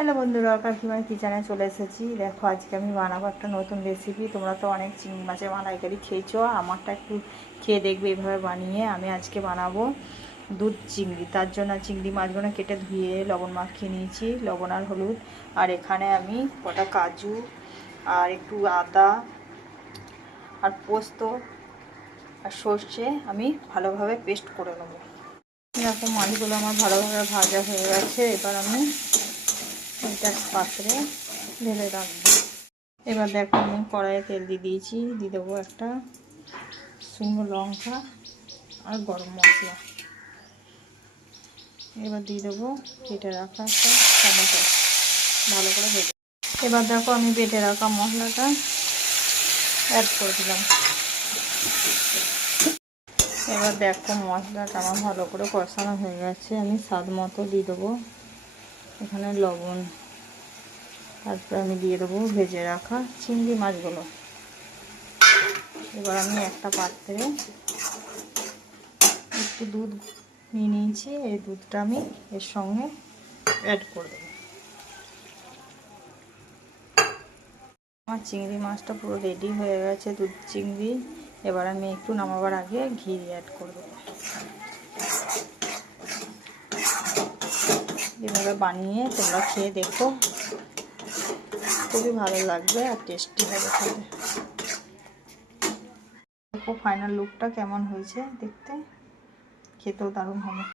Hello বন্ধুরা, কাকিমার কিচেনে চলে এসেছি। দেখো আজকে আমি বানাবো একটা নতুন রেসিপি। তোমরা তো অনেক চিংড়ি মাছের মালাইকারি খেয়েছো, আমারটা একটু খেয়ে দেখবে এভাবে বানিয়ে। আমি আজকে বানাবো দুধ চিংড়ি। তার জন্য চিংড়ি মাছগুলো কেটে ধুয়ে লবণ মাখিয়ে নিয়েছি, লবণ আর হলুদ। আর এখানে আমি কটা কাজু আর একটু আদা আর পোস্ত আর সর্ষে আমি ভালোভাবে পেস্ট করে নেবো। দেখো মাছগুলো আমার ভালোভাবে ভাজা হয়ে গেছে। এবার আমি একটা পাত্রে ঢেলে রাখবো। এবার দেখো আমি কড়াইয়ে তেল দিয়ে দিয়েছি, দিয়ে দেবো একটা শুকনো লঙ্কা আর গরম মশলা। এবার দিয়ে দেবো বেটে রাখা একটা টমেটো, ভালো করে ভেজে। এবার দেখো আমি বেটে রাখা মশলাটা অ্যাড করে দিলাম। এবার দেখো মশলাটা আমার ভালো করে কষানো হয়ে গেছে। আমি স্বাদ মতো দিয়ে দেবো এখানে লবণ। তারপরে আমি দিয়ে দেবো ভেজে রাখা চিংড়ি মাছগুলো। এবার আমি একটা পাত্রে একটু দুধ নিয়ে নিয়েছি, এই দুধটা আমি এর সঙ্গে অ্যাড করে দেবো। আমার চিংড়ি মাছটা পুরো রেডি হয়ে গেছে, দুধ চিংড়ি। এবার আমি একটু নামাবার আগে ঘি অ্যাড করে দেবো। এভাবে বানিয়ে তোমরা খেয়ে দেখো, খুবই ভালো লাগবে আর টেস্টি হবে খেতে। দেখো ফাইনাল লুকটা কেমন হয়েছে দেখতে, খেতেও দারুণ হবে।